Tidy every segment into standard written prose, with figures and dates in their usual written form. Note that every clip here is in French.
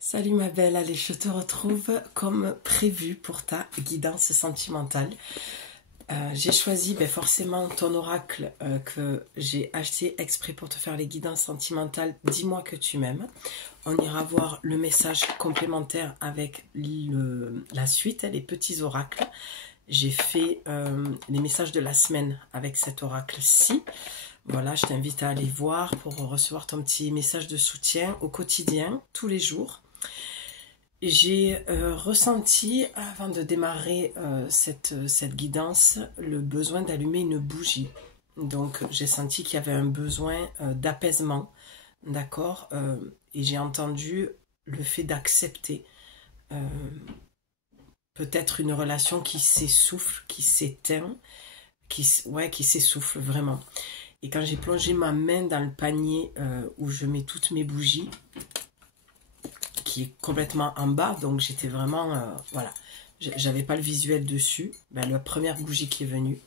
Salut ma belle, allez, je te retrouve comme prévu pour ta guidance sentimentale. J'ai choisi forcément ton oracle que j'ai acheté exprès pour te faire les guidances sentimentales. Dis-moi que tu m'aimes. On ira voir le message complémentaire avec la suite, les petits oracles. J'ai fait les messages de la semaine avec cet oracle-ci. Voilà, je t'invite à aller voir pour recevoir ton petit message de soutien au quotidien, tous les jours. J'ai ressenti, avant de démarrer cette guidance, le besoin d'allumer une bougie. Donc, j'ai senti qu'il y avait un besoin d'apaisement, d'accord. Et j'ai entendu le fait d'accepter peut-être une relation qui s'essouffle, qui s'éteint, qui s'essouffle vraiment. Et quand j'ai plongé ma main dans le panier où je mets toutes mes bougies, qui est complètement en bas, donc j'étais vraiment, voilà, j'avais pas le visuel dessus. La première bougie qui est venue,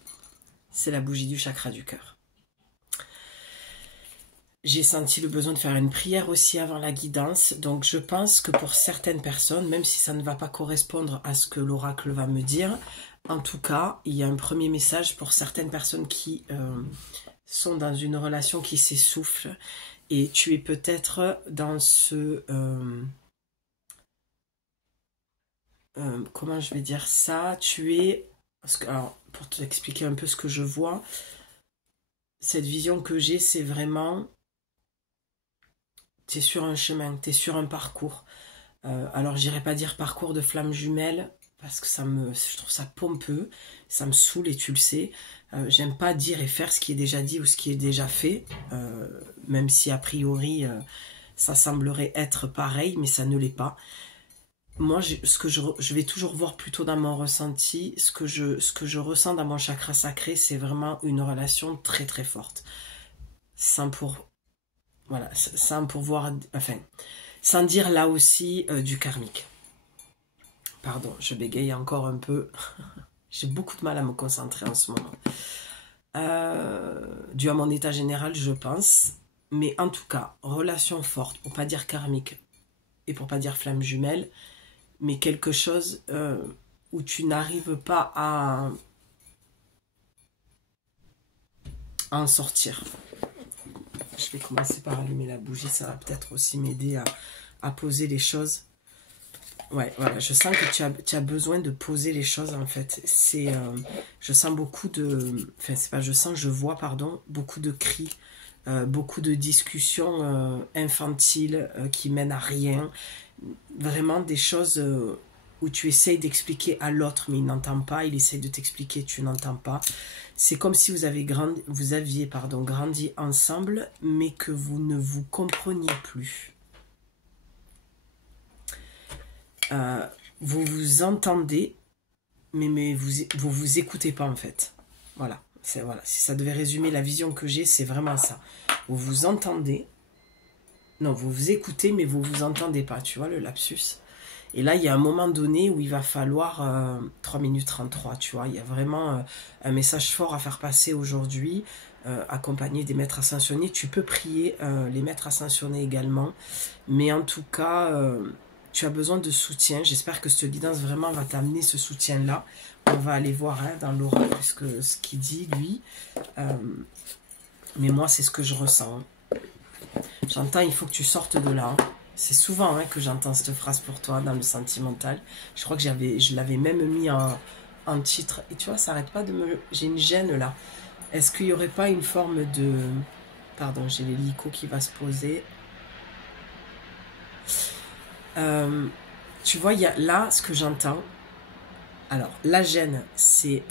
c'est la bougie du chakra du cœur. J'ai senti le besoin de faire une prière aussi avant la guidance, donc je pense que pour certaines personnes, même si ça ne va pas correspondre à ce que l'oracle va me dire, en tout cas, il y a un premier message pour certaines personnes qui sont dans une relation qui s'essouffle, et tu es peut-être dans ce... comment je vais dire ça, tu es... Parce que, alors, pour t'expliquer un peu ce que je vois, cette vision que j'ai, c'est vraiment... Tu es sur un chemin, tu es sur un parcours. Alors, j'irais pas dire parcours de flamme jumelle, parce que je trouve ça pompeux, ça me saoule et tu le sais. J'aime pas dire et faire ce qui est déjà dit ou ce qui est déjà fait, même si a priori, ça semblerait être pareil, mais ça ne l'est pas. Moi, ce que je vais toujours voir plutôt dans mon ressenti, ce que je ressens dans mon chakra sacré, c'est vraiment une relation très très forte. Sans pouvoir, enfin, sans dire là aussi du karmique. Pardon, je bégaye encore un peu. J'ai beaucoup de mal à me concentrer en ce moment. Dû à mon état général, je pense. Mais en tout cas, relation forte, pour pas dire karmique et pour pas dire flamme jumelle, mais quelque chose où tu n'arrives pas à en sortir. Je vais commencer par allumer la bougie, ça va peut-être aussi m'aider à poser les choses. Ouais, voilà, je sens que tu as besoin de poser les choses en fait. Je sens beaucoup de... Enfin, c'est pas je sens, je vois, pardon, beaucoup de cris, beaucoup de discussions infantiles qui mènent à rien. Vraiment des choses où tu essayes d'expliquer à l'autre, mais il n'entend pas, il essaye de t'expliquer, tu n'entends pas. C'est comme si vous aviez grandi ensemble, mais que vous ne vous compreniez plus. Vous vous entendez, mais vous écoutez pas en fait. Voilà, si ça devait résumer la vision que j'ai, c'est vraiment ça. Vous vous entendez, non, vous vous écoutez, mais vous vous entendez pas, tu vois le lapsus. Et là, il y a un moment donné où il va falloir 3 minutes 33, tu vois. Il y a vraiment un message fort à faire passer aujourd'hui, accompagné des maîtres ascensionnés. Tu peux prier les maîtres ascensionnés également. Mais en tout cas, tu as besoin de soutien. J'espère que cette guidance vraiment va t'amener ce soutien-là. On va aller voir dans l'oracle ce qu'il dit, lui. Mais moi, c'est ce que je ressens. J'entends, il faut que tu sortes de là. C'est souvent que j'entends cette phrase pour toi dans le sentimental. Je crois que je l'avais même mis en titre. Et tu vois, ça n'arrête pas de me... J'ai une gêne là. Est-ce qu'il n'y aurait pas une forme de... Pardon, j'ai l'hélico qui va se poser. Tu vois, il y a là ce que j'entends. Alors, la gêne, c'est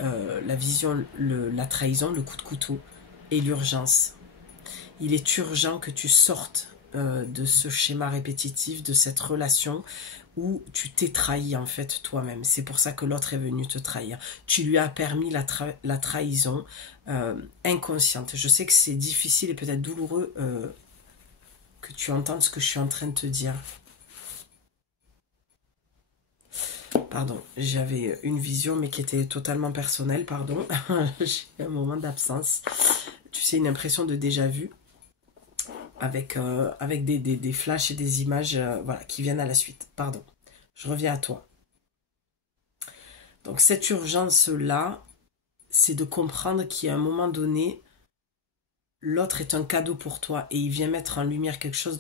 la vision, la trahison, le coup de couteau et l'urgence. Il est urgent que tu sortes de ce schéma répétitif, de cette relation où tu t'es trahi en fait toi-même. C'est pour ça que l'autre est venu te trahir. Tu lui as permis la trahison inconsciente. Je sais que c'est difficile et peut-être douloureux que tu entendes ce que je suis en train de te dire. Pardon, j'avais une vision mais qui était totalement personnelle, pardon. J'ai eu un moment d'absence. Tu sais, une impression de déjà-vu. avec des flashs et des images voilà, qui viennent à la suite. Pardon, je reviens à toi. Donc cette urgence-là, c'est de comprendre qu'à un moment donné, l'autre est un cadeau pour toi et il vient mettre en lumière quelque chose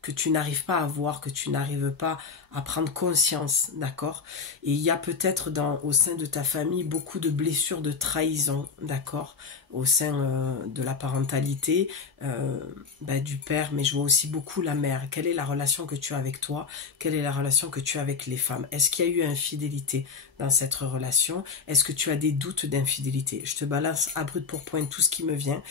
que tu n'arrives pas à voir, que tu n'arrives pas à prendre conscience, d'accord? Et il y a peut-être au sein de ta famille beaucoup de blessures de trahison, d'accord? Au sein de la parentalité, du père, mais je vois aussi beaucoup la mère. Quelle est la relation que tu as avec toi? Quelle est la relation que tu as avec les femmes? Est-ce qu'il y a eu infidélité dans cette relation? Est-ce que tu as des doutes d'infidélité? Je te balance à brut pour point tout ce qui me vient.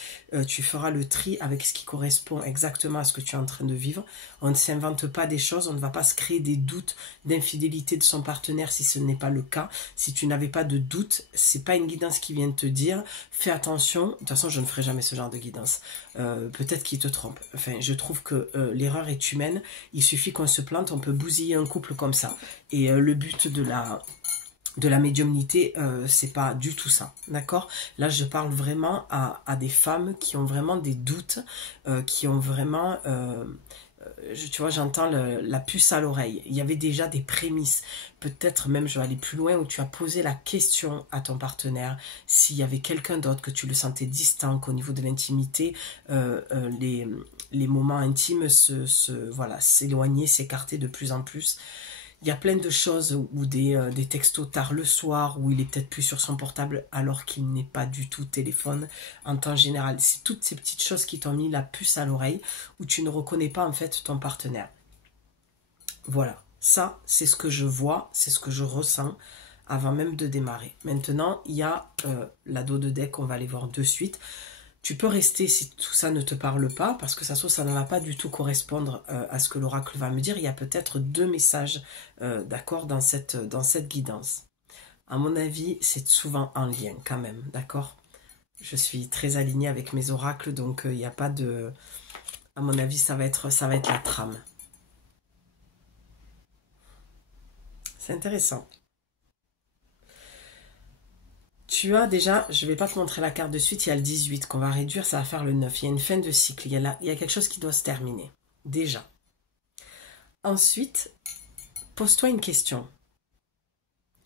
Tu feras le tri avec ce qui correspond exactement à ce que tu es en train de vivre. On ne s'invente pas des choses, on ne va pas se créer des doutes d'infidélité de son partenaire si ce n'est pas le cas. Si tu n'avais pas de doute, c'est pas une guidance qui vient te dire fais attention. De toute façon, je ne ferai jamais ce genre de guidance. Peut-être qu'il te trompe. Enfin, je trouve que l'erreur est humaine. Il suffit qu'on se plante, on peut bousiller un couple comme ça. Et le but de la médiumnité, c'est pas du tout ça, d'accord? Là, je parle vraiment à des femmes qui ont vraiment des doutes, qui ont vraiment... tu vois, j'entends la puce à l'oreille. Il y avait déjà des prémices. Peut-être même, je vais aller plus loin, où tu as posé la question à ton partenaire s'il y avait quelqu'un d'autre, que tu le sentais distant, qu'au niveau de l'intimité, les moments intimes voilà, s'éloignaient, s'écartaient de plus en plus. Il y a plein de choses ou des textos tard le soir où il est peut-être plus sur son portable alors qu'il n'est pas du tout téléphone en temps général. C'est toutes ces petites choses qui t'ont mis la puce à l'oreille où tu ne reconnais pas en fait ton partenaire. Voilà, ça c'est ce que je vois, c'est ce que je ressens avant même de démarrer. Maintenant, il y a l'ado de deck, on va aller voir de suite. Tu peux rester si tout ça ne te parle pas, parce que ça ne va pas du tout correspondre à ce que l'oracle va me dire. Il y a peut-être 2 messages, d'accord, dans cette guidance. À mon avis, c'est souvent en lien quand même, d'accord? Je suis très alignée avec mes oracles, donc il n'y a pas de... À mon avis, ça va être la trame. C'est intéressant. Tu as déjà, je ne vais pas te montrer la carte de suite, il y a le 18 qu'on va réduire, ça va faire le 9. Il y a une fin de cycle, il y a quelque chose qui doit se terminer. Déjà. Ensuite, pose-toi une question.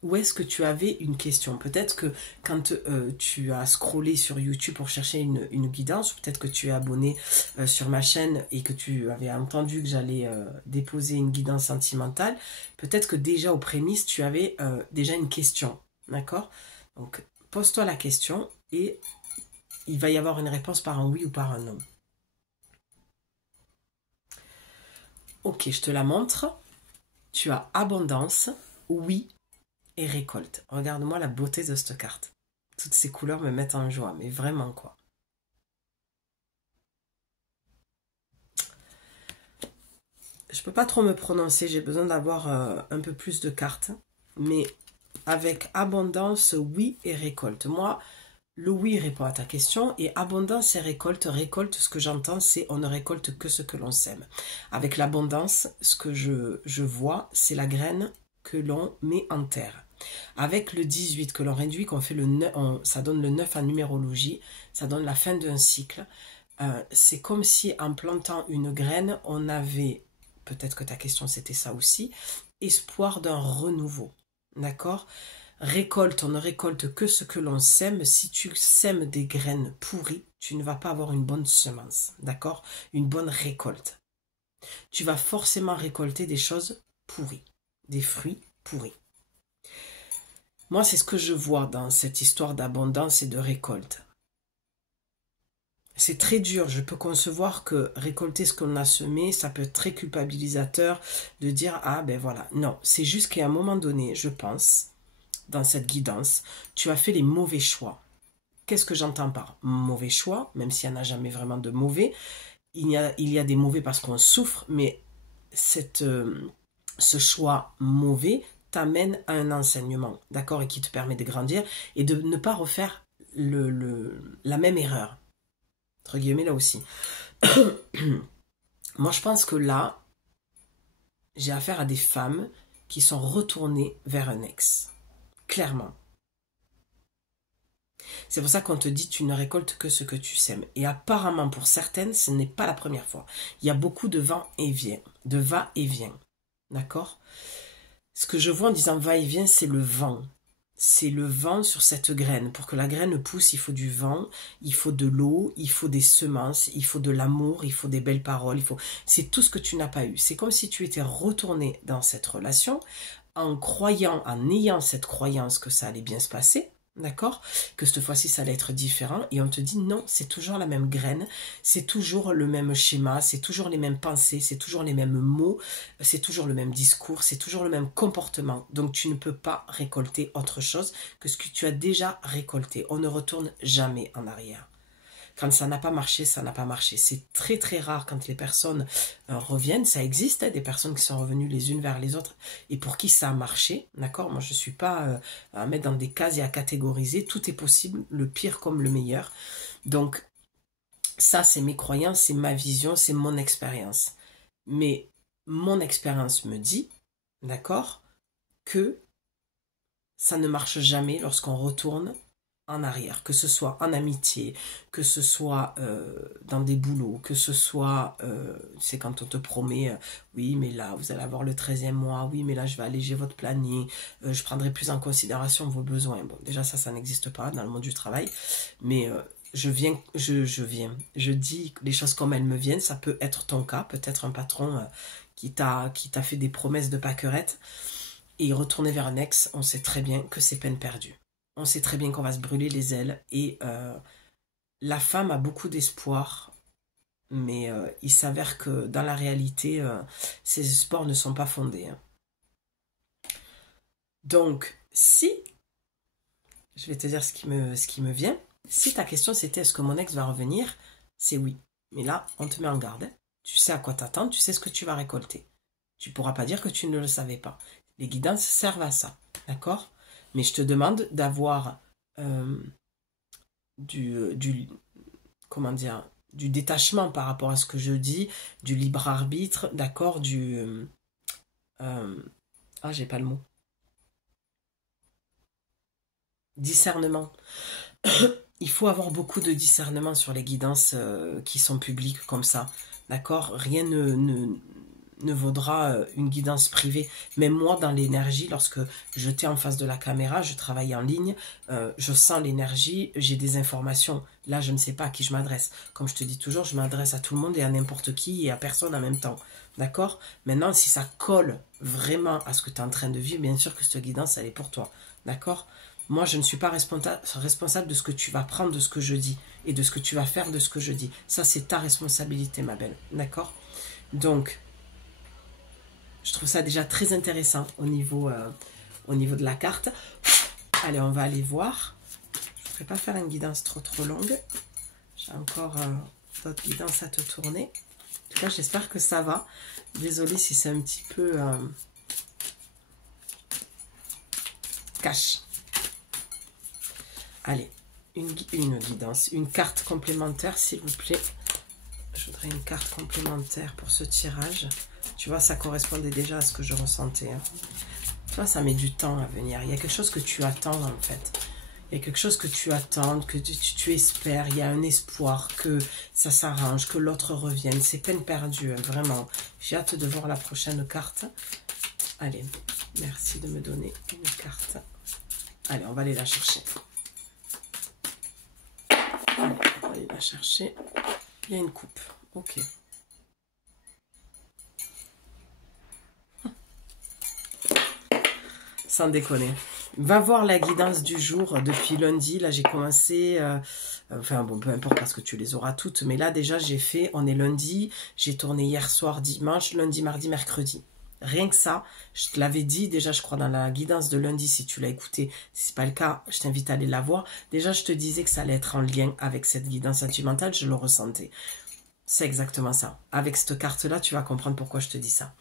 Où est-ce que tu avais une question? Peut-être que quand tu as scrollé sur YouTube pour chercher une guidance, ou peut-être que tu es abonné sur ma chaîne et que tu avais entendu que j'allais déposer une guidance sentimentale, peut-être que déjà aux prémices, tu avais déjà une question. D'accord? Donc, pose-toi la question et il va y avoir une réponse par un oui ou par un non. Ok, je te la montre. Tu as abondance, oui et récolte. Regarde-moi la beauté de cette carte. Toutes ces couleurs me mettent en joie, mais vraiment quoi. Je peux pas trop me prononcer, j'ai besoin d'avoir un peu plus de cartes. Mais avec abondance, oui et récolte. Moi, le oui répond à ta question et abondance et récolte. Récolte, ce que j'entends, c'est on ne récolte que ce que l'on sème. Avec l'abondance, ce que je vois, c'est la graine que l'on met en terre. Avec le 18 que l'on réduit, qu'on fait le 9, ça donne le 9 en numérologie, ça donne la fin d'un cycle. C'est comme si en plantant une graine, on avait, peut-être que ta question c'était ça aussi, espoir d'un renouveau. D'accord? Récolte, on ne récolte que ce que l'on sème. Si tu sèmes des graines pourries, tu ne vas pas avoir une bonne semence, d'accord? Une bonne récolte. Tu vas forcément récolter des choses pourries, des fruits pourris. Moi, c'est ce que je vois dans cette histoire d'abondance et de récolte. C'est très dur, je peux concevoir que récolter ce qu'on a semé, ça peut être très culpabilisateur de dire « Ah ben voilà ». Non, c'est juste qu'à un moment donné, je pense, dans cette guidance, tu as fait les mauvais choix. Qu'est-ce que j'entends par mauvais choix? Même s'il n'y en a jamais vraiment de mauvais, il y a des mauvais parce qu'on souffre, mais ce choix mauvais t'amène à un enseignement, d'accord, et qui te permet de grandir et de ne pas refaire la même erreur. Entre guillemets, là aussi. Moi, je pense que là, j'ai affaire à des femmes qui sont retournées vers un ex. Clairement. C'est pour ça qu'on te dit tu ne récoltes que ce que tu sèmes. Et apparemment pour certaines, ce n'est pas la première fois. Il y a beaucoup de va-et-vient, de va-et-vient. D'accord? Ce que je vois en disant va-et-vient, c'est le vent. C'est le vent sur cette graine. Pour que la graine pousse, il faut du vent, il faut de l'eau, il faut des semences, il faut de l'amour, il faut des belles paroles. C'est tout ce que tu n'as pas eu. C'est comme si tu étais retourné dans cette relation en croyant, en ayant cette croyance que ça allait bien se passer. D'accord? Que cette fois-ci, ça allait être différent. Et on te dit non, c'est toujours la même graine, c'est toujours le même schéma, c'est toujours les mêmes pensées, c'est toujours les mêmes mots, c'est toujours le même discours, c'est toujours le même comportement. Donc tu ne peux pas récolter autre chose que ce que tu as déjà récolté. On ne retourne jamais en arrière. Quand ça n'a pas marché, ça n'a pas marché. C'est très très rare quand les personnes reviennent. Ça existe, hein, des personnes qui sont revenues les unes vers les autres et pour qui ça a marché. D'accord? Moi, je ne suis pas à mettre dans des cases et à catégoriser. Tout est possible, le pire comme le meilleur. Donc, ça, c'est mes croyances, c'est ma vision, c'est mon expérience. Mais mon expérience me dit, d'accord, que ça ne marche jamais lorsqu'on retourne en arrière, que ce soit en amitié, que ce soit dans des boulots, que ce soit, c'est quand on te promet, oui, mais là, vous allez avoir le 13e mois, oui, mais là, je vais alléger votre planning, je prendrai plus en considération vos besoins. Bon, déjà, ça n'existe pas dans le monde du travail, mais je dis les choses comme elles me viennent, ça peut être ton cas, peut-être un patron qui t'a fait des promesses de pâquerettes, et retourner vers un ex, on sait très bien que c'est peine perdue. On sait très bien qu'on va se brûler les ailes et la femme a beaucoup d'espoir, mais il s'avère que dans la réalité, ces espoirs ne sont pas fondés. Hein. Donc, si, je vais te dire ce qui me vient, si ta question c'était est-ce que mon ex va revenir, c'est oui. Mais là, on te met en garde. Hein. Tu sais à quoi t'attendre, tu sais ce que tu vas récolter. Tu ne pourras pas dire que tu ne le savais pas. Les guidances servent à ça, d'accord? Mais je te demande d'avoir comment dire, du détachement par rapport à ce que je dis, du libre arbitre, d'accord, j'ai pas le mot. Discernement. Il faut avoir beaucoup de discernement sur les guidances qui sont publiques comme ça, d'accord? Rien ne vaudra une guidance privée. Même moi, dans l'énergie, lorsque j'étais en face de la caméra, je travaille en ligne, je sens l'énergie, j'ai des informations. Là, je ne sais pas à qui je m'adresse. Comme je te dis toujours, je m'adresse à tout le monde et à n'importe qui et à personne en même temps. D'accord? Maintenant, si ça colle vraiment à ce que tu es en train de vivre, bien sûr que cette guidance, elle est pour toi. D'accord? Moi, je ne suis pas responsable de ce que tu vas prendre de ce que je dis et de ce que tu vas faire de ce que je dis. Ça, c'est ta responsabilité, ma belle. D'accord? Donc, je trouve ça déjà très intéressant au niveau de la carte. Allez, on va aller voir. Je ne vais pas faire une guidance trop longue. J'ai encore d'autres guidances à te tourner. En tout cas, j'espère que ça va. Désolée si c'est un petit peu cash. Allez, une guidance, une carte complémentaire, s'il vous plaît. Je voudrais une carte complémentaire pour ce tirage. Tu vois, ça correspondait déjà à ce que je ressentais. Hein. Tu vois, ça met du temps à venir. Il y a quelque chose que tu attends, en fait. Il y a quelque chose que tu attends, que tu espères. Il y a un espoir que ça s'arrange, que l'autre revienne. C'est peine perdue, hein, vraiment. J'ai hâte de voir la prochaine carte. Allez, merci de me donner une carte. Allez, on va aller la chercher. Allez, on va aller la chercher. Il y a une coupe. Ok. Sans déconner. Va voir la guidance du jour depuis lundi. Là, j'ai commencé... enfin, bon, peu importe parce que tu les auras toutes. Mais là, déjà, j'ai fait... On est lundi. J'ai tourné hier soir, dimanche, lundi, mardi, mercredi. Rien que ça, je te l'avais dit déjà, je crois, dans la guidance de lundi, si tu l'as écouté. Si ce n'est pas le cas, je t'invite à aller la voir. Déjà, je te disais que ça allait être en lien avec cette guidance sentimentale. Je le ressentais. C'est exactement ça. Avec cette carte-là, tu vas comprendre pourquoi je te dis ça.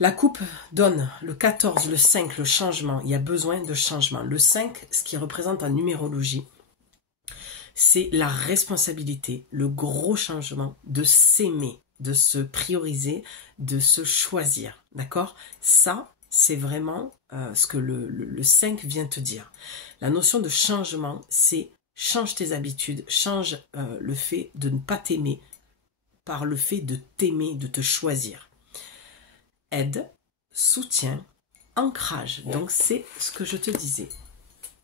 La coupe donne le 14, le 5, le changement. Il y a besoin de changement. Le 5, ce qui représente en numérologie, c'est la responsabilité, le gros changement de s'aimer, de se prioriser, de se choisir. D'accord? Ça, c'est vraiment ce que le 5 vient te dire. La notion de changement, c'est change tes habitudes, change le fait de ne pas t'aimer par le fait de t'aimer, de te choisir. Aide, soutien, ancrage. Donc, c'est ce que je te disais.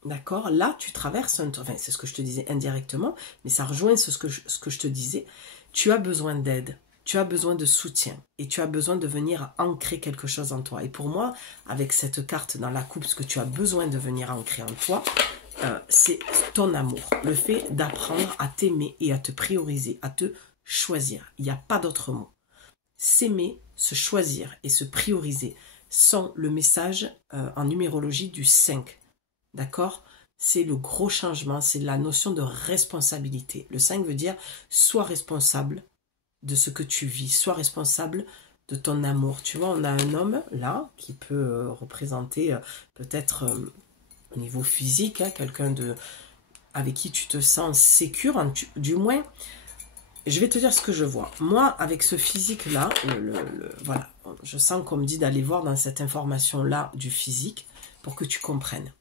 D'accord? Là, tu traverses enfin, c'est ce que je te disais indirectement, mais ça rejoint ce que je te disais. Tu as besoin d'aide, tu as besoin de soutien et tu as besoin de venir ancrer quelque chose en toi. Et pour moi, avec cette carte dans la coupe, ce que tu as besoin de venir ancrer en toi, c'est ton amour. Le fait d'apprendre à t'aimer et à te prioriser, à te choisir. Il n'y a pas d'autre mot. S'aimer, se choisir et se prioriser sont le message en numérologie du 5. D'accord? C'est le gros changement, c'est la notion de responsabilité. Le 5 veut dire sois responsable de ce que tu vis, sois responsable de ton amour. Tu vois, on a un homme là qui peut représenter peut-être au niveau physique, hein, quelqu'un avec qui tu te sens sécure, du moins. Je vais te dire ce que je vois. Moi, avec ce physique-là, voilà, je sens qu'on me dit d'aller voir dans cette information-là du physique pour que tu comprennes.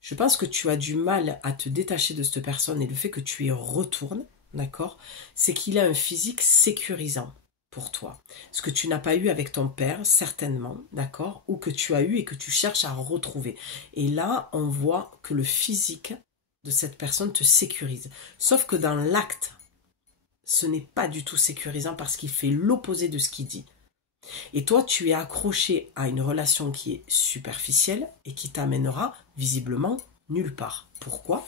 Je pense que tu as du mal à te détacher de cette personne et le fait que tu y retournes, d'accord, c'est qu'il a un physique sécurisant pour toi. Ce que tu n'as pas eu avec ton père, certainement, d'accord, ou que tu as eu et que tu cherches à retrouver. Et là, on voit que le physique de cette personne te sécurise. Sauf que dans l'acte, ce n'est pas du tout sécurisant parce qu'il fait l'opposé de ce qu'il dit. Et toi, tu es accroché à une relation qui est superficielle et qui t'amènera visiblement nulle part. Pourquoi?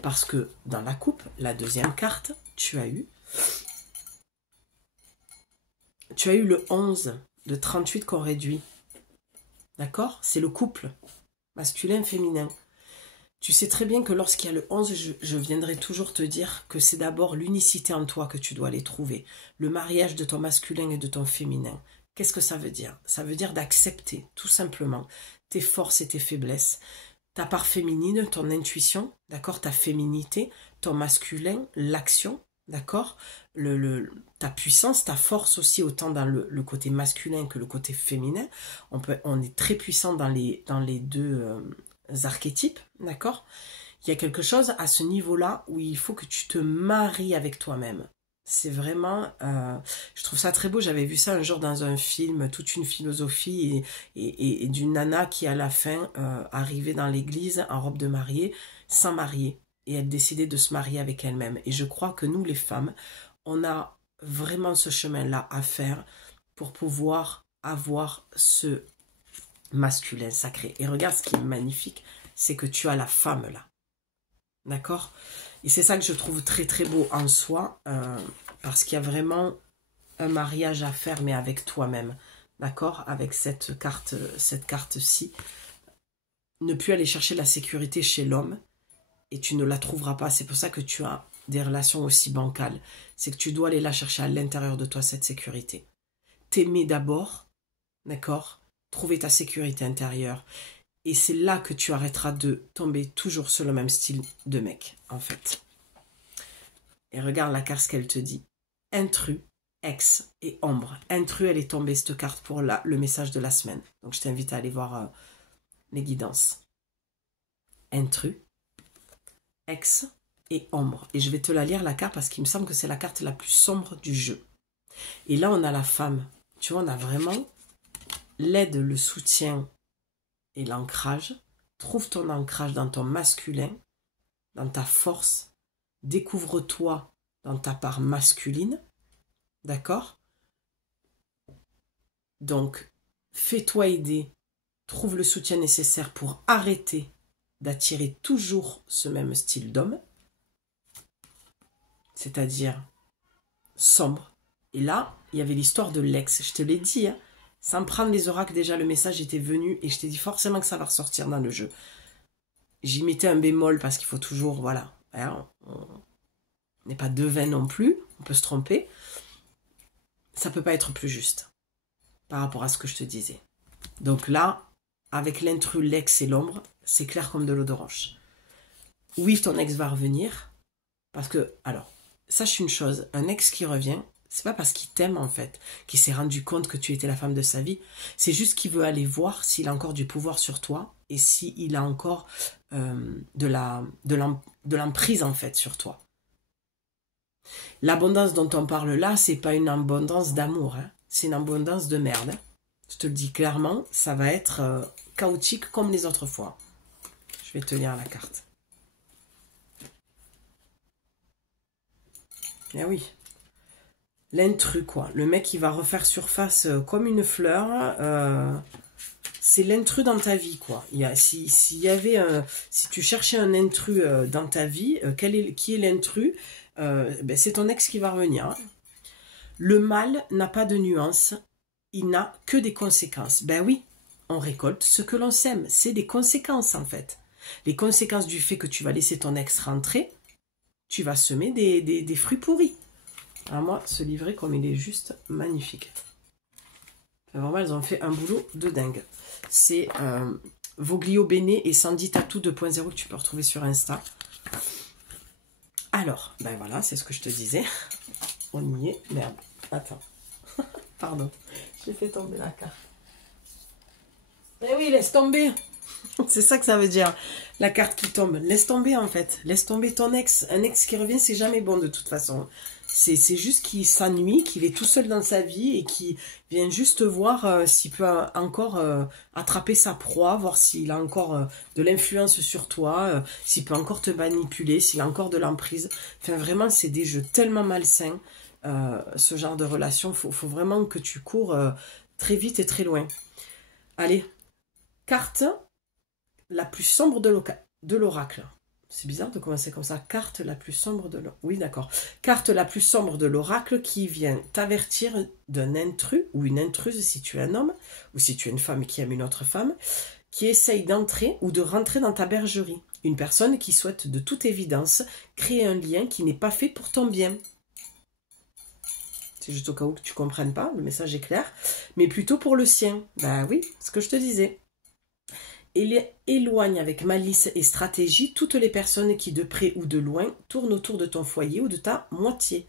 Parce que dans la coupe, la deuxième carte, tu as eu le 11 de 38 qu'on réduit. D'accord? C'est le couple masculin-féminin. Tu sais très bien que lorsqu'il y a le 11, je viendrai toujours te dire que c'est d'abord l'unicité en toi que tu dois aller trouver. Le mariage de ton masculin et de ton féminin. Qu'est-ce que ça veut dire? Ça veut dire d'accepter, tout simplement, tes forces et tes faiblesses. Ta part féminine, ton intuition, d'accord, ta féminité, ton masculin, l'action, d'accord, ta puissance, ta force aussi, autant dans le côté masculin que le côté féminin. On est très puissant dans les deux archétypes, d'accord. Il y a quelque chose à ce niveau-là où il faut que tu te maries avec toi-même. C'est vraiment, je trouve ça très beau. J'avais vu ça un jour dans un film, toute une philosophie et d'une nana qui à la fin arrivait dans l'église en robe de mariée, sans marier. Et elle décidait de se marier avec elle-même. Et je crois que nous les femmes, on a vraiment ce chemin-là à faire pour pouvoir avoir ce masculin sacré. Et regarde ce qui est magnifique, c'est que tu as la femme là. D'accord? Et c'est ça que je trouve très très beau en soi, parce qu'il y a vraiment un mariage à faire, mais avec toi-même, d'accord? Avec cette carte-ci. Ne plus aller chercher la sécurité chez l'homme, et tu ne la trouveras pas. C'est pour ça que tu as des relations aussi bancales. C'est que tu dois aller la chercher à l'intérieur de toi, cette sécurité. T'aimer d'abord, d'accord? Trouver ta sécurité intérieure. Et c'est là que tu arrêteras de tomber toujours sur le même style de mec, en fait. Et regarde la carte, ce qu'elle te dit. Intrus, ex et ombre. Intrus, elle est tombée, cette carte, pour le message de la semaine. Donc, je t'invite à aller voir les guidances. Intrus, ex et ombre. Et je vais te la lire, la carte, parce qu'il me semble que c'est la carte la plus sombre du jeu. Et là, on a la femme. Tu vois, on a vraiment l'aide, le soutien et l'ancrage. Trouve ton ancrage dans ton masculin, dans ta force. Découvre-toi dans ta part masculine. D'accord? Donc, fais-toi aider. Trouve le soutien nécessaire pour arrêter d'attirer toujours ce même style d'homme. C'est-à-dire sombre. Et là, il y avait l'histoire de l'ex. Je te l'ai dit, hein. Sans prendre les oracles, déjà, le message était venu et je t'ai dit forcément que ça va ressortir dans le jeu. J'y mettais un bémol parce qu'il faut toujours, voilà, hein, on n'est pas devin non plus, on peut se tromper. Ça peut pas être plus juste par rapport à ce que je te disais. Donc là, avec l'intrus, l'ex et l'ombre, c'est clair comme de l'eau de roche. Oui, ton ex va revenir parce que, alors, sache une chose, un ex qui revient, C'est pas parce qu'il t'aime, en fait, qu'il s'est rendu compte que tu étais la femme de sa vie. C'est juste qu'il veut aller voir s'il a encore du pouvoir sur toi et s'il a encore de l'emprise, en fait, sur toi. L'abondance dont on parle là, c'est pas une abondance d'amour, hein. C'est une abondance de merde, hein. Je te le dis clairement, ça va être chaotique comme les autres fois. Je vais te lire la carte. Eh oui. L'intrus, quoi. Le mec qui va refaire surface comme une fleur. C'est l'intrus dans ta vie, quoi. Si tu cherchais un intrus dans ta vie, qui est l'intrus? C'est ton ex qui va revenir, hein. Le mal n'a pas de nuance, il n'a que des conséquences. Ben oui, on récolte ce que l'on sème, c'est des conséquences en fait. Les conséquences du fait que tu vas laisser ton ex rentrer, tu vas semer des fruits pourris. Alors moi, ce livret, comme il est juste magnifique. Vraiment, elles ont fait un boulot de dingue. C'est Voglio Bene et Sandy Tattoo 2.0 que tu peux retrouver sur Insta. Alors, ben voilà, c'est ce que je te disais. On y est. Merde. Attends. Pardon. J'ai fait tomber la carte. Eh oui, laisse tomber. C'est ça que ça veut dire. La carte qui tombe. Laisse tomber, en fait. Laisse tomber ton ex. Un ex qui revient, c'est jamais bon de toute façon. C'est juste qu'il s'ennuie, qu'il est tout seul dans sa vie et qu'il vient juste voir s'il peut encore attraper sa proie, voir s'il a encore de l'influence sur toi, s'il peut encore te manipuler, s'il a encore de l'emprise. Enfin, vraiment, c'est des jeux tellement malsains, ce genre de relation. Faut vraiment que tu cours très vite et très loin. Allez, carte la plus sombre de l'oracle. C'est bizarre de commencer comme ça. Carte la plus sombre de l'oracle. Oui, d'accord. Carte la plus sombre de l'oracle qui vient t'avertir d'un intrus ou une intruse si tu es un homme ou si tu es une femme qui aime une autre femme qui essaye d'entrer ou de rentrer dans ta bergerie. Une personne qui souhaite de toute évidence créer un lien qui n'est pas fait pour ton bien. C'est juste au cas où que tu ne comprennes pas, le message est clair. Mais plutôt pour le sien. Ben oui, ce que je te disais. Éloigne avec malice et stratégie toutes les personnes qui, de près ou de loin, tournent autour de ton foyer ou de ta moitié.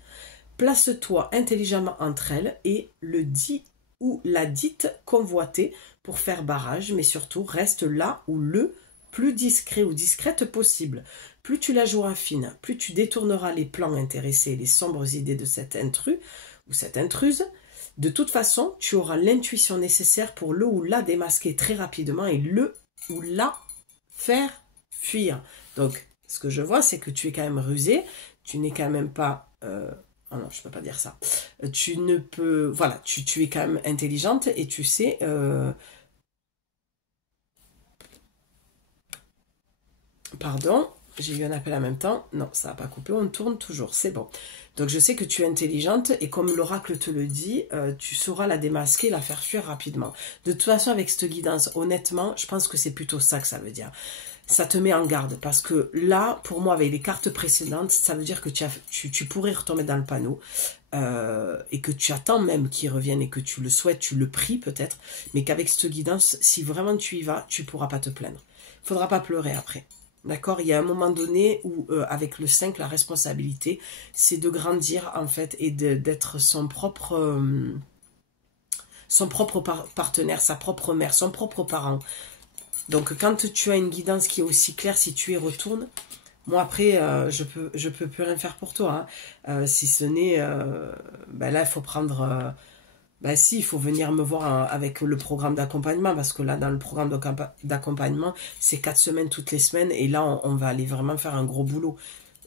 Place-toi intelligemment entre elles et le dit ou la dite convoitée pour faire barrage, mais surtout reste là où le plus discret ou discrète possible. Plus tu la joueras fine, plus tu détourneras les plans intéressés et les sombres idées de cet intrus ou cette intruse. De toute façon, tu auras l'intuition nécessaire pour le ou la démasquer très rapidement et le ou la faire fuir. Donc, ce que je vois, c'est que tu es quand même rusé, tu n'es quand même pas... Oh non, je ne peux pas dire ça. Tu ne peux... Voilà, tu es quand même intelligente et tu sais... Pardon, j'ai eu un appel en même temps. Non, ça n'a pas coupé, on tourne toujours, c'est bon. Donc je sais que tu es intelligente et comme l'oracle te le dit, tu sauras la démasquer, la faire fuir rapidement. De toute façon, avec cette guidance, honnêtement, je pense que c'est plutôt ça que ça veut dire. Ça te met en garde parce que là, pour moi, avec les cartes précédentes, ça veut dire que tu pourrais retomber dans le panneau et que tu attends même qu'il revienne et que tu le souhaites, tu le pries peut-être, mais qu'avec cette guidance, si vraiment tu y vas, tu ne pourras pas te plaindre. Il ne faudra pas pleurer après. D'accord, il y a un moment donné où, avec le 5, la responsabilité, c'est de grandir, en fait, et d'être son propre partenaire, sa propre mère, son propre parent. Donc, quand tu as une guidance qui est aussi claire, si tu y retournes, moi, après, je peux plus rien faire pour toi. Hein. Si ce n'est... là, il faut prendre... si, il faut venir me voir avec le programme d'accompagnement, parce que là, dans le programme d'accompagnement, c'est 4 semaines toutes les semaines, et là, on va aller vraiment faire un gros boulot.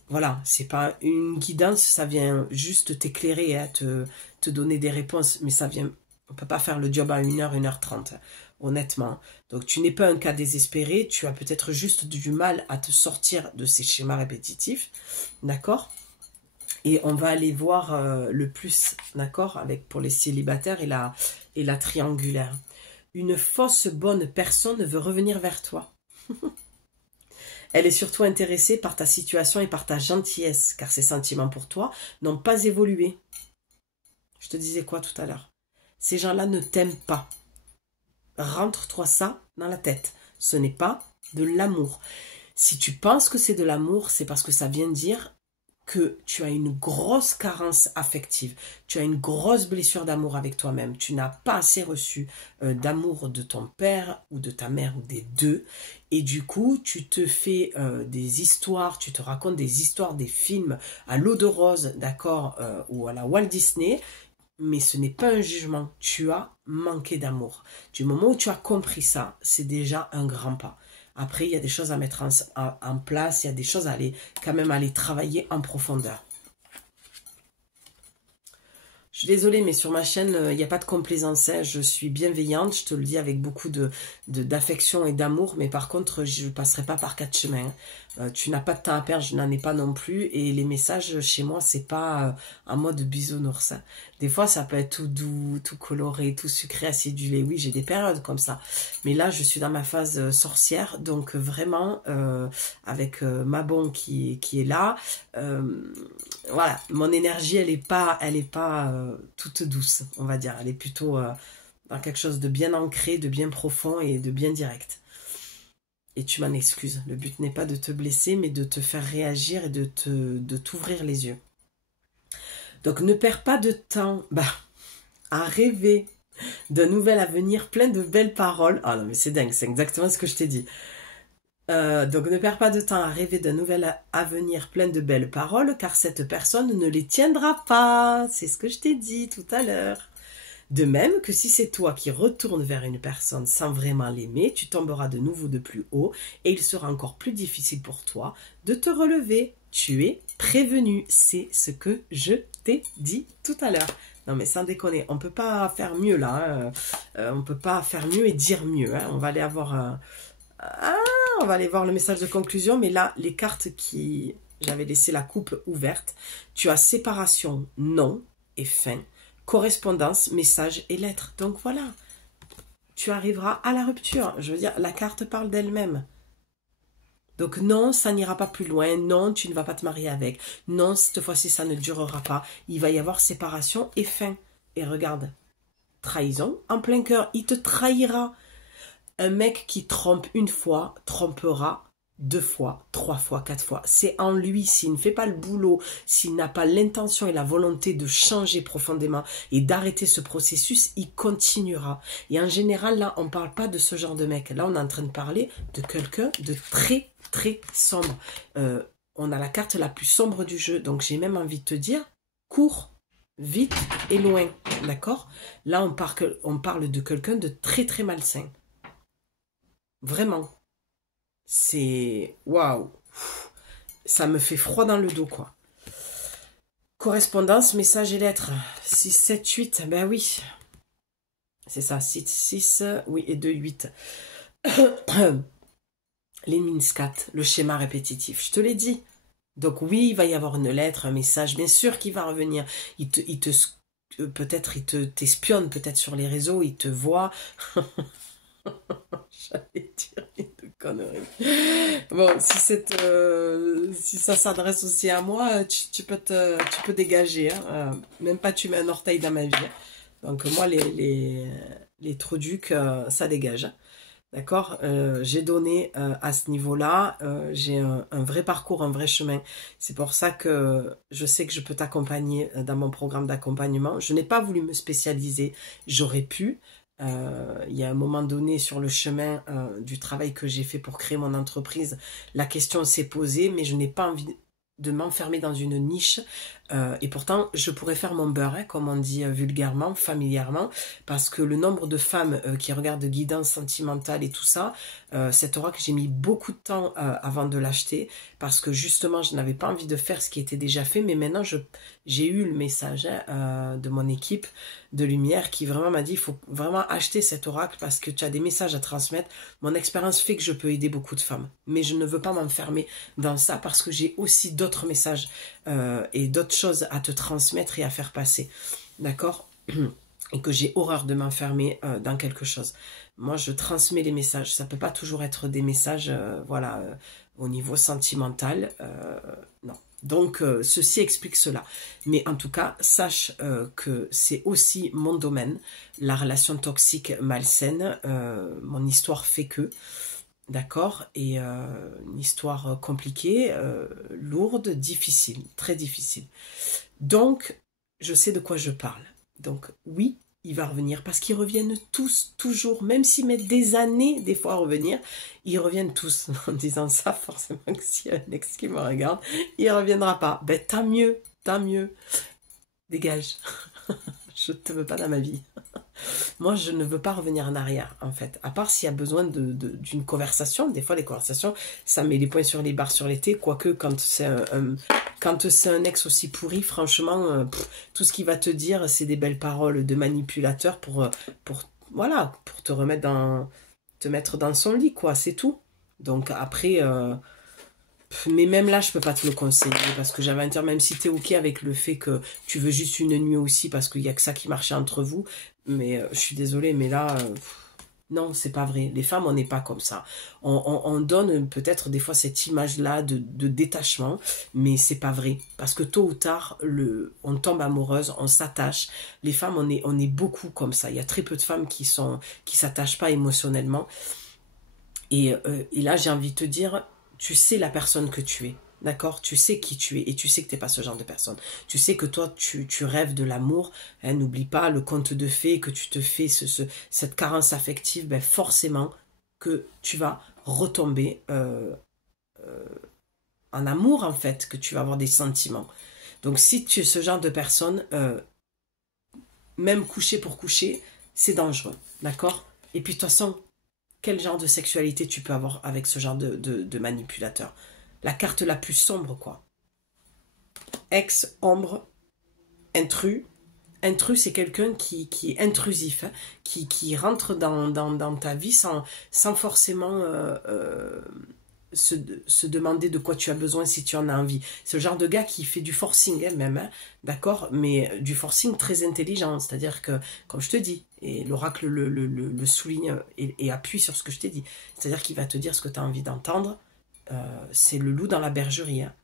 Voilà, c'est pas une guidance, ça vient juste t'éclairer, hein, te donner des réponses, mais ça vient, on peut pas faire le job à 1h, 1h30, honnêtement. Donc, tu n'es pas un cas désespéré, tu as peut-être juste du mal à te sortir de ces schémas répétitifs, d'accord ? Et on va aller voir le plus, d'accord, pour les célibataires et la triangulaire. Une fausse bonne personne veut revenir vers toi. Elle est surtout intéressée par ta situation et par ta gentillesse, car ses sentiments pour toi n'ont pas évolué. Je te disais quoi tout à l'heure? Ces gens-là ne t'aiment pas. Rentre-toi ça dans la tête. Ce n'est pas de l'amour. Si tu penses que c'est de l'amour, c'est parce que ça vient dire que tu as une grosse carence affective, tu as une grosse blessure d'amour avec toi-même, tu n'as pas assez reçu d'amour de ton père ou de ta mère ou des deux, et du coup tu te fais des histoires, tu te racontes des histoires, des films à l'eau de rose, d'accord, ou à la Walt Disney, mais ce n'est pas un jugement, tu as manqué d'amour. Du moment où tu as compris ça, c'est déjà un grand pas. Après, il y a des choses à mettre en place, il y a des choses à aller, quand même aller travailler en profondeur. Je suis désolée, mais sur ma chaîne, il n'y a pas de complaisance. Hein. Je suis bienveillante, je te le dis avec beaucoup d'affection et d'amour, mais par contre, je ne passerai pas par quatre chemins. Tu n'as pas de temps à perdre, je n'en ai pas non plus. Et les messages chez moi, c'est pas en mode bisounours. Hein. Des fois, ça peut être tout doux, tout coloré, tout sucré, acidulé. Oui, j'ai des périodes comme ça. Mais là, je suis dans ma phase sorcière, donc vraiment, avec Mabon qui est là, voilà, mon énergie, elle est pas toute douce, on va dire. Elle est plutôt dans quelque chose de bien ancré, de bien profond et de bien direct. Et tu m'en excuses. Le but n'est pas de te blesser, mais de te faire réagir et de t'ouvrir les yeux. Donc ne perds pas de temps à rêver d'un nouvel avenir plein de belles paroles. Ah non, mais c'est dingue, c'est exactement ce que je t'ai dit. Donc ne perds pas de temps à rêver d'un nouvel avenir plein de belles paroles, car cette personne ne les tiendra pas. C'est ce que je t'ai dit tout à l'heure. De même que si c'est toi qui retournes vers une personne sans vraiment l'aimer, tu tomberas de nouveau de plus haut et il sera encore plus difficile pour toi de te relever. Tu es prévenu. C'est ce que je t'ai dit tout à l'heure. Non mais sans déconner, on ne peut pas faire mieux là. On ne peut pas faire mieux et dire mieux. Hein. On va aller avoir... on va aller voir le message de conclusion, mais là, les cartes qui... J'avais laissé la coupe ouverte. Tu as séparation, non et fin. Correspondance, message et lettre. Donc voilà, tu arriveras à la rupture. Je veux dire, la carte parle d'elle-même. Donc non, ça n'ira pas plus loin. Non, tu ne vas pas te marier avec. Non, cette fois-ci, ça ne durera pas. Il va y avoir séparation et fin. Et regarde, trahison en plein cœur. Il te trahira. Un mec qui trompe une fois, trompera 2 fois, 3 fois, 4 fois. C'est en lui, s'il ne fait pas le boulot, s'il n'a pas l'intention et la volonté de changer profondément et d'arrêter ce processus, il continuera. Et en général, là, on ne parle pas de ce genre de mec. Là, on est en train de parler de quelqu'un de très, très sombre. On a la carte la plus sombre du jeu. Donc, j'ai même envie de te dire, cours, vite et loin. D'accord? Là, on parle de quelqu'un de très, très malsain. Vraiment. C'est... Waouh. Ça me fait froid dans le dos, quoi. Correspondance, message et lettres. 6, 7, 8. Ben oui. C'est ça. 6, 6, oui, et 2, 8. Les Minscat, le schéma répétitif. Je te l'ai dit. Donc oui, il va y avoir une lettre, un message. Bien sûr qu'il va revenir. Peut-être il t'espionne, peut-être sur les réseaux, il te voit. J'allais dire une connerie. Bon, si ça s'adresse aussi à moi, tu peux dégager. Hein. Même pas tu mets un orteil dans ma vie. Donc moi, les troducs, ça dégage. D'accord? J'ai donné à ce niveau-là. J'ai un vrai parcours, un vrai chemin. C'est pour ça que je sais que je peux t'accompagner dans mon programme d'accompagnement. Je n'ai pas voulu me spécialiser. J'aurais pu. Il y a un moment donné sur le chemin du travail que j'ai fait pour créer mon entreprise, la question s'est posée, mais je n'ai pas envie de m'enfermer dans une niche. Et pourtant, je pourrais faire mon beurre, hein, comme on dit vulgairement, familièrement, parce que le nombre de femmes qui regardent guidance sentimentale et tout ça, cet oracle, j'ai mis beaucoup de temps avant de l'acheter, parce que justement, je n'avais pas envie de faire ce qui était déjà fait, mais maintenant, j'ai eu le message de mon équipe de lumière qui vraiment m'a dit, il faut vraiment acheter cet oracle parce que tu as des messages à transmettre. Mon expérience fait que je peux aider beaucoup de femmes, mais je ne veux pas m'enfermer dans ça parce que j'ai aussi d'autres messages et d'autres choses à te transmettre et à faire passer, d'accord? Et que j'ai horreur de m'enfermer dans quelque chose. Moi, je transmets les messages. Ça peut pas toujours être des messages, voilà, au niveau sentimental, non. Donc, ceci explique cela. Mais en tout cas, sache que c'est aussi mon domaine, la relation toxique malsaine. Mon histoire fait que... d'accord? Et une histoire compliquée, lourde, difficile, très difficile. Donc, je sais de quoi je parle. Donc, oui, il va revenir parce qu'ils reviennent tous, toujours, même s'ils mettent des années, des fois, à revenir, ils reviennent tous. En disant ça, forcément que s'il y a un ex qui me regarde, il ne reviendra pas. Ben, tant mieux, tant mieux. Dégage. Je ne te veux pas dans ma vie. Moi, je ne veux pas revenir en arrière, en fait. À part s'il y a besoin d'une conversation. Des fois, les conversations, ça met les points sur les barres sur les T. Quoique, quand c'est un ex aussi pourri, franchement, tout ce qu'il va te dire, c'est des belles paroles de manipulateur voilà, pour te remettre te mettre dans son lit, quoi. C'est tout. Donc, après... mais même là, je peux pas te le conseiller parce que j'avais intérêt, même si tu es OK avec le fait que tu veux juste une nuit aussi parce qu'il y a que ça qui marchait entre vous. Mais je suis désolée, mais là, non, c'est pas vrai. Les femmes, on n'est pas comme ça. On donne peut-être des fois cette image-là de détachement, mais c'est pas vrai. Parce que tôt ou tard, on tombe amoureuse, on s'attache. Les femmes, on est beaucoup comme ça. Il y a très peu de femmes qui s'attachent pas émotionnellement. Et là, j'ai envie de te dire, tu sais la personne que tu es, d'accord? Tu sais qui tu es et tu sais que tu n'es pas ce genre de personne. Tu sais que toi, tu rêves de l'amour. Hein, n'oublie pas le conte de fées, que tu te fais cette carence affective, ben forcément que tu vas retomber en amour, en fait, que tu vas avoir des sentiments. Donc, si tu es ce genre de personne, même coucher pour coucher, c'est dangereux, d'accord? Et puis, de toute façon, quel genre de sexualité tu peux avoir avec ce genre de manipulateur? La carte la plus sombre, quoi. Ex, ombre, intrus. Intrus, c'est quelqu'un qui est intrusif, hein, qui rentre dans ta vie sans forcément se demander de quoi tu as besoin si tu en as envie. C'est le genre de gars qui fait du forcing, hein, même, hein, d'accord, mais du forcing très intelligent, c'est-à-dire que, comme je te dis, et l'oracle le souligne et appuie sur ce que je t'ai dit, c'est-à-dire qu'il va te dire ce que tu as envie d'entendre, c'est le loup dans la bergerie, hein.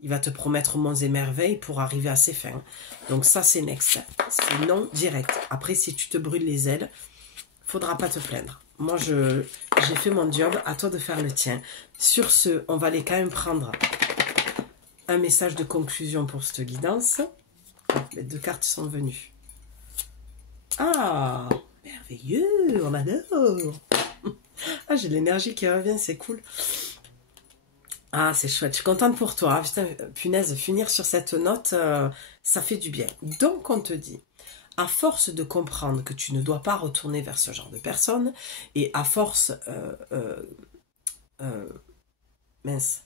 Il va te promettre monts et merveilles pour arriver à ses fins. Donc ça, c'est next. C'est non direct. Après, si tu te brûles les ailes, faudra pas te plaindre. Moi, j'ai fait mon job. À toi de faire le tien. Sur ce, on va aller quand même prendre un message de conclusion pour cette guidance. Les deux cartes sont venues. Ah, merveilleux, on adore. Ah, j'ai de l'énergie qui revient, c'est cool. Ah, c'est chouette, je suis contente pour toi. Putain, punaise, finir sur cette note, ça fait du bien. Donc, on te dit, à force de comprendre que tu ne dois pas retourner vers ce genre de personnes, et à force... mince.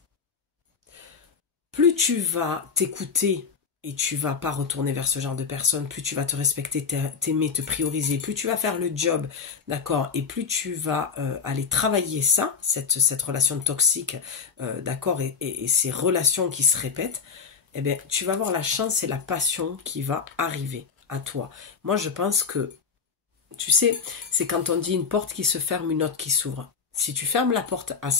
Plus tu vas t'écouter et tu vas pas retourner vers ce genre de personnes, plus tu vas te respecter, t'aimer, te prioriser, plus tu vas faire le job, d'accord, et plus tu vas aller travailler ça, cette relation toxique, d'accord, et ces relations qui se répètent, eh bien, tu vas avoir la chance et la passion qui va arriver à toi. Moi, je pense que, tu sais, c'est quand on dit une porte qui se ferme, une autre qui s'ouvre. Si tu fermes la porte à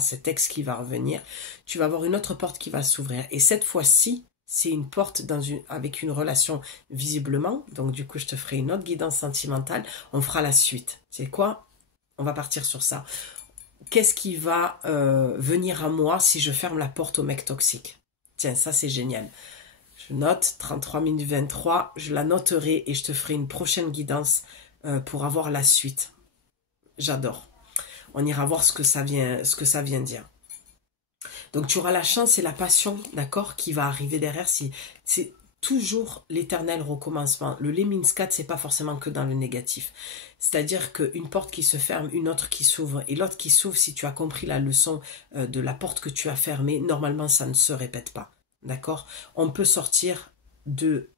cet ex qui va revenir, tu vas avoir une autre porte qui va s'ouvrir. Et cette fois-ci, c'est une porte avec une relation visiblement. Donc du coup, je te ferai une autre guidance sentimentale. On fera la suite. C'est quoi? On va partir sur ça. Qu'est-ce qui va venir à moi si je ferme la porte au mec toxique? Tiens, ça c'est génial. Je note 33 minutes 23. Je la noterai et je te ferai une prochaine guidance pour avoir la suite. J'adore. On ira voir ce que ça vient dire. Donc tu auras la chance et la passion, d'accord, qui va arriver derrière. C'est toujours l'éternel recommencement. Le Lemniscate, c'est pas forcément que dans le négatif. C'est-à-dire qu'une porte qui se ferme, une autre qui s'ouvre, et l'autre qui s'ouvre, si tu as compris la leçon de la porte que tu as fermée, normalement ça ne se répète pas. D'accord? On peut sortir de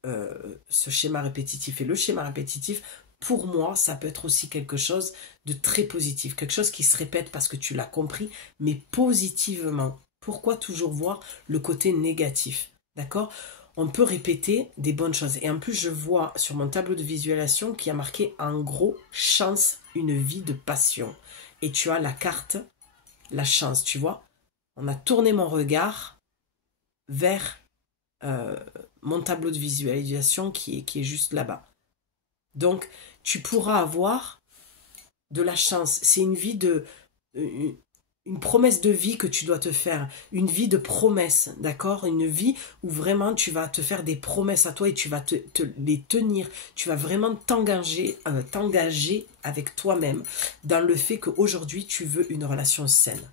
ce schéma répétitif. Et le schéma répétitif, pour moi, ça peut être aussi quelque chose de très positif. Quelque chose qui se répète parce que tu l'as compris, mais positivement. Pourquoi toujours voir le côté négatif? D'accord? On peut répéter des bonnes choses. Et en plus, je vois sur mon tableau de visualisation qui a marqué en gros chance, une vie de passion. Et tu as la carte, la chance, tu vois? On a tourné mon regard vers mon tableau de visualisation qui est juste là-bas. Donc, tu pourras avoir de la chance. C'est une vie une promesse de vie que tu dois te faire, une vie de promesse, d'accord? Une vie où vraiment tu vas te faire des promesses à toi et tu vas te les tenir, tu vas vraiment t'engager avec toi-même dans le fait qu'aujourd'hui tu veux une relation saine.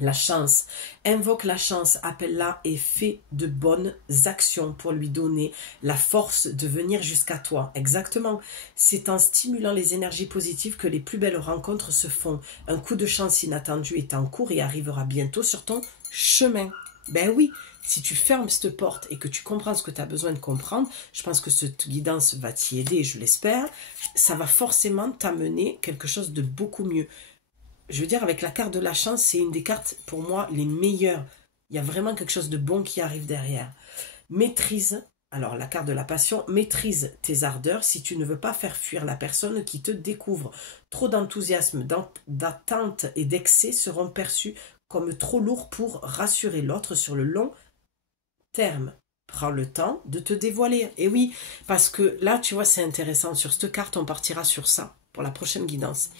La chance, invoque la chance, appelle-la et fais de bonnes actions pour lui donner la force de venir jusqu'à toi. Exactement. C'est en stimulant les énergies positives que les plus belles rencontres se font. Un coup de chance inattendu est en cours et arrivera bientôt sur ton chemin. Ben oui, si tu fermes cette porte et que tu comprends ce que tu as besoin de comprendre, je pense que cette guidance va t'y aider, je l'espère. Ça va forcément t'amener quelque chose de beaucoup mieux. Je veux dire, avec la carte de la chance, c'est une des cartes, pour moi, les meilleures. Il y a vraiment quelque chose de bon qui arrive derrière. Maîtrise, alors la carte de la passion, maîtrise tes ardeurs si tu ne veux pas faire fuir la personne qui te découvre. Trop d'enthousiasme, d'attente et d'excès seront perçus comme trop lourds pour rassurer l'autre sur le long terme. Prends le temps de te dévoiler. Et oui, parce que là, tu vois, c'est intéressant. Sur cette carte, on partira sur ça pour la prochaine guidance.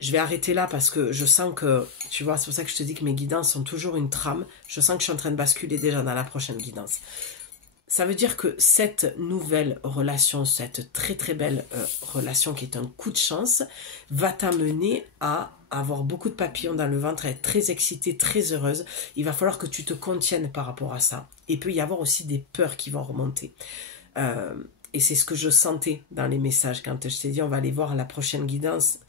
Je vais arrêter là parce que je sens que, tu vois, c'est pour ça que je te dis que mes guidances sont toujours une trame. Je sens que je suis en train de basculer déjà dans la prochaine guidance. Ça veut dire que cette nouvelle relation, cette très très belle relation qui est un coup de chance, va t'amener à avoir beaucoup de papillons dans le ventre, à être très excitée, très heureuse. Il va falloir que tu te contiennes par rapport à ça. Et il peut y avoir aussi des peurs qui vont remonter. Et c'est ce que je sentais dans les messages quand je t'ai dit on va aller voir la prochaine guidance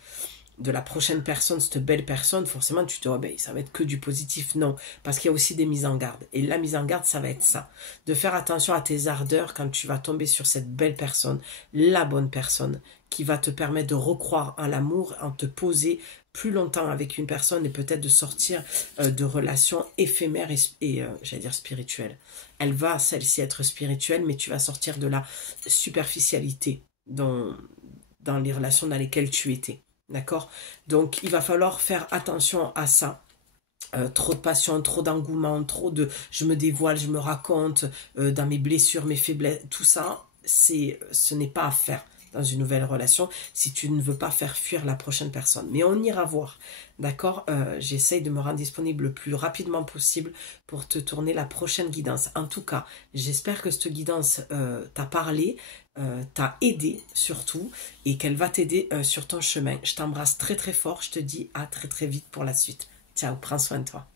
de la prochaine personne, cette belle personne, forcément tu te dis, oh ben, ça va être que du positif. Non, parce qu'il y a aussi des mises en garde. Et la mise en garde, ça va être ça. De faire attention à tes ardeurs quand tu vas tomber sur cette belle personne, la bonne personne, qui va te permettre de recroire en l'amour, en te poser plus longtemps avec une personne et peut-être de sortir de relations éphémères et j'allais dire spirituelles. Elle va, celle-ci, être spirituelle, mais tu vas sortir de la superficialité dans les relations dans lesquelles tu étais. D'accord? Donc, il va falloir faire attention à ça. Trop de passion, trop d'engouement, trop de je me dévoile, je me raconte dans mes blessures, mes faiblesses, tout ça, ce n'est pas à faire dans une nouvelle relation si tu ne veux pas faire fuir la prochaine personne. Mais on ira voir, d'accord? J'essaye de me rendre disponible le plus rapidement possible pour te tourner la prochaine guidance. En tout cas, j'espère que cette guidance t'a parlé, t'a aidé surtout et qu'elle va t'aider sur ton chemin. Je t'embrasse très très fort, je te dis à très très vite pour la suite. Ciao, prends soin de toi.